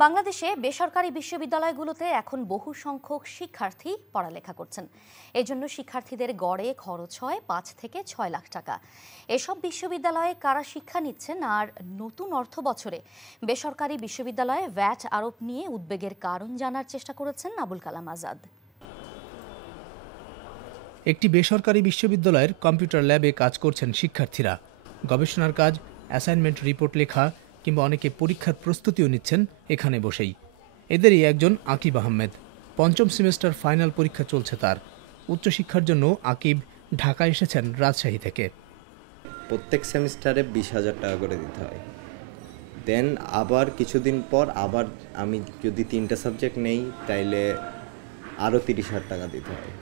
বাংলাদেশে বেসরকারি বিশ্ববিদ্যালয়গুলোতে এখন বহু সংখ্যক শিক্ষার্থী পড়ালেখা করছেন। এজন্য শিক্ষার্থীদের গড়ে খরচ হয় ৫ থেকে ৬ লাখ টাকা। এসব বিশ্ববিদ্যালয়ে কারা শিক্ষা নিচ্ছেন আর নতুন অর্থ বছরে বেসরকারি বিশ্ববিদ্যালয়ে ভ্যাট আরোপ নিয়ে উদ্বেগের কারণ জানার চেষ্টা করেছেন আবুল কালাম আজাদ। একটি বেসরকারি বিশ্ববিদ্যালয়ের কম্পিউটার ল্যাবে কাজ করছেন শিক্ষার্থীরা। গবেষণার কাজ, অ্যাসাইনমেন্ট রিপোর্ট লেখা কিংবা অনেকে পরীক্ষার প্রস্তুতিও নিচ্ছেন এখানে বসেই। এদেরই একজন আকিব আহমেদ। পঞ্চম সেমিস্টার ফাইনাল পরীক্ষা চলছে তার। উচ্চশিক্ষার জন্য আকিব ঢাকা এসেছেন রাজশাহী থেকে। প্রত্যেক সেমিস্টারে 20,000 টাকা করে দিতে হয়। দেন আবার কিছুদিন পর আবার আমি যদি 3টা সাবজেক্ট নেই তাইলে আরও 30,000 টাকা দিতে হয়।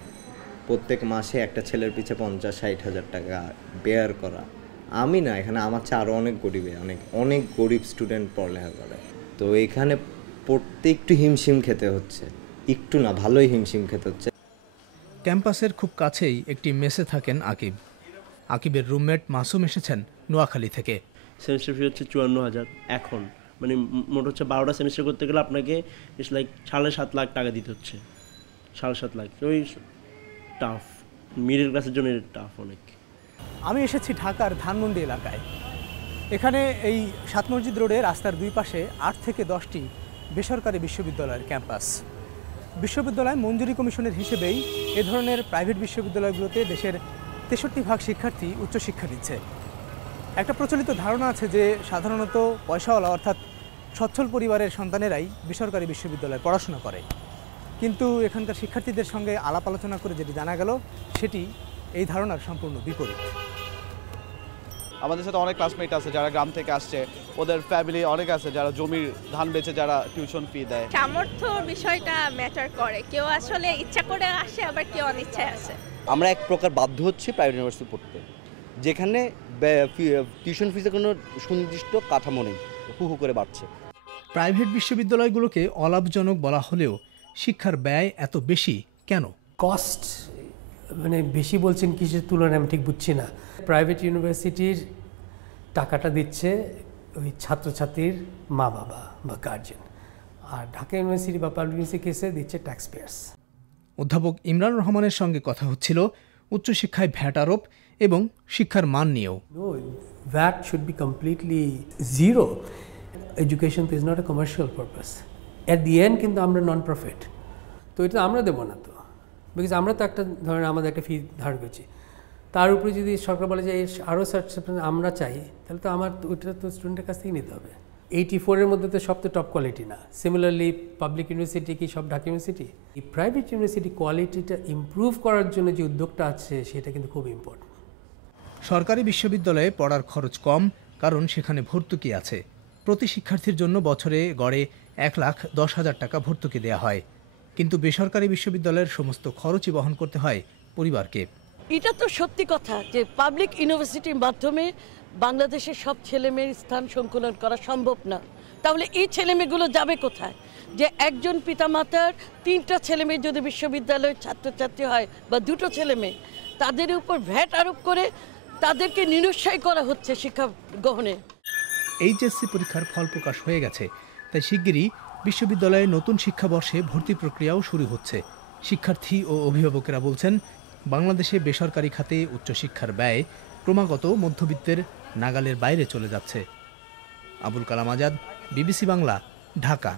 প্রত্যেক মাসে একটা ছেলের পিছে 50-60 হাজার টাকা বেয়ার করা। আমি না, এখানে আমার চেয়ে আরও অনেক গরিবে অনেক গরিব স্টুডেন্ট পড়ালেখা করে। তো এখানে পড়তে একটু হিমশিম খেতে হচ্ছে, একটু না ভালোই হিমশিম খেতে হচ্ছে। ক্যাম্পাসের খুব কাছেই একটি মেসে থাকেন আকিব। আকিবের রুমমেট মাসুম এসেছেন নোয়াখালী থেকে। সেমিস্টার ফি হচ্ছে 54,000 এখন, মানে মোট হচ্ছে 12টা সেমিস্টার করতে গেলে আপনাকে ইটস লাইক 7.5 লাখ টাকা দিতে হচ্ছে। 7.5 লাখ ওই টাফ, মিডল ক্লাসের জন্য টাফ অনেক। আমি এসেছি ঢাকার ধানমন্ডি এলাকায়। এখানে এই 7 মসজিদ রোডে রাস্তার দুই পাশে 8 থেকে 10টি বেসরকারি বিশ্ববিদ্যালয়ের ক্যাম্পাস। বিশ্ববিদ্যালয় মঞ্জুরি কমিশনের হিসেবেই এ ধরনের প্রাইভেট বিশ্ববিদ্যালয়গুলোতে দেশের 63% শিক্ষার্থী উচ্চশিক্ষা নিচ্ছে। একটা প্রচলিত ধারণা আছে যে সাধারণত পয়সাওয়ালা অর্থাৎ সচ্ছল পরিবারের সন্তানেরাই বেসরকারি বিশ্ববিদ্যালয়ে পড়াশোনা করে, কিন্তু এখানকার শিক্ষার্থীদের সঙ্গে আলাপ আলোচনা করে যেটি জানা গেল সেটি এই ধারণার সম্পূর্ণ বিপরীত। আমাদের সাথে অনেক ক্লাসমেট আছে যারা গ্রাম থেকে আসছে, ওদের ফ্যামিলি অনেক আছে যারা জমির ধান বেচে যারা টিউশন ফি দেয়। সামর্থ্য বিষয়টা ম্যাটার করে, কেউ আসলে ইচ্ছা করে আসে আবার কেউ অনিচ্ছায় আসে। আমরা এক প্রকার বাধ্য হচ্ছি প্রাইভেট ইউনিভার্সিটি পড়তে, যেখানে টিউশন ফিসের কোনো সুনির্দিষ্ট কাঠামো নেই, হু হু করে বাড়ছে। প্রাইভেট বিশ্ববিদ্যালয়গুলোকে অলাভজনক বলা হলেও শিক্ষার ব্যয় এত বেশি কেন? কস্ট মানে বেশি বলছেন কিসের তুলনায় আমি ঠিক বুঝছি না। প্রাইভেট ইউনিভার্সিটির টাকাটা দিচ্ছে ওই ছাত্রছাত্রীর মা বাবা বা গার্জেন, আর ঢাকা ইউনিভার্সিটি বা পাবলিক ইউনিভার্সিটি কেসে দিচ্ছে ট্যাক্স পেয়ার্স। অধ্যাপক ইমরান রহমানের সঙ্গে কথা হচ্ছিল উচ্চশিক্ষায় ভ্যাট আরোপ এবং শিক্ষার মান নিয়েও। VAT should be completely zero. Education is not a commercial purpose. At the end কিন্তু আমরা নন প্রফিট, তো এটা আমরা দেবো না তো, বিকজ আমরা তো একটা ধরেন আমাদের একটা ফি ধার করছি, তার উপরে যদি সরকার বলে যে আরও সার্টিফিকেট আমরা চাই, তাহলে তো আমার ওইটা তো স্টুডেন্টের কাছ থেকেই নিতে হবে। 84-এর মধ্যে তো সব তো টপ কোয়ালিটি না। সিমিলারলি পাবলিক ইউনিভার্সিটি কি সব ঢাকা ইউনিভার্সিটি? এই প্রাইভেট ইউনিভার্সিটি কোয়ালিটিটা ইমপ্রুভ করার জন্য যে উদ্যোগটা আছে সেটা কিন্তু খুব ইম্পর্টেন্ট। সরকারি বিশ্ববিদ্যালয়ে পড়ার খরচ কম, কারণ সেখানে ভর্তুকি আছে। প্রতি শিক্ষার্থীর জন্য বছরে গড়ে 1,10,000 টাকা ভর্তুকি দেওয়া হয়, কিন্তু বেসরকারি বিশ্ববিদ্যালয়ের সমস্ত খরচই বহন করতে হয় পরিবারকে। এটা তো সত্যি কথা যে পাবলিক ইউনিভার্সিটির মাধ্যমে বাংলাদেশের সব ছেলেমেয়ের স্থান সংকুলন করা সম্ভব না। তাহলে এই ছেলেমেয়েগুলো যাবে কোথায়? যে একজন পিতামাতার 3টা ছেলেমেয়ে যদি বিশ্ববিদ্যালয়ের ছাত্রছাত্রী হয় বা 2টো ছেলেমেয়ে, তাদের উপর ভ্যাট আরোপ করে তাদেরকে নিরুৎসাহী করা হচ্ছে শিক্ষা গ্রহণে। এইচএসসি পরীক্ষার ফল প্রকাশ হয়ে গেছে, তাই শিগগিরই বিশ্ববিদ্যালয়ে নতুন শিক্ষাবর্ষে ভর্তি প্রক্রিয়াও শুরু হচ্ছে। শিক্ষার্থী ও অভিভাবকেরা বলছেন, বাংলাদেশে বেসরকারি খাতে উচ্চশিক্ষার ব্যয় ক্রমাগত মধ্যবিত্তের নাগালের বাইরে চলে যাচ্ছে। আবুল কালাম আজাদ, বিবিসি বাংলা, ঢাকা।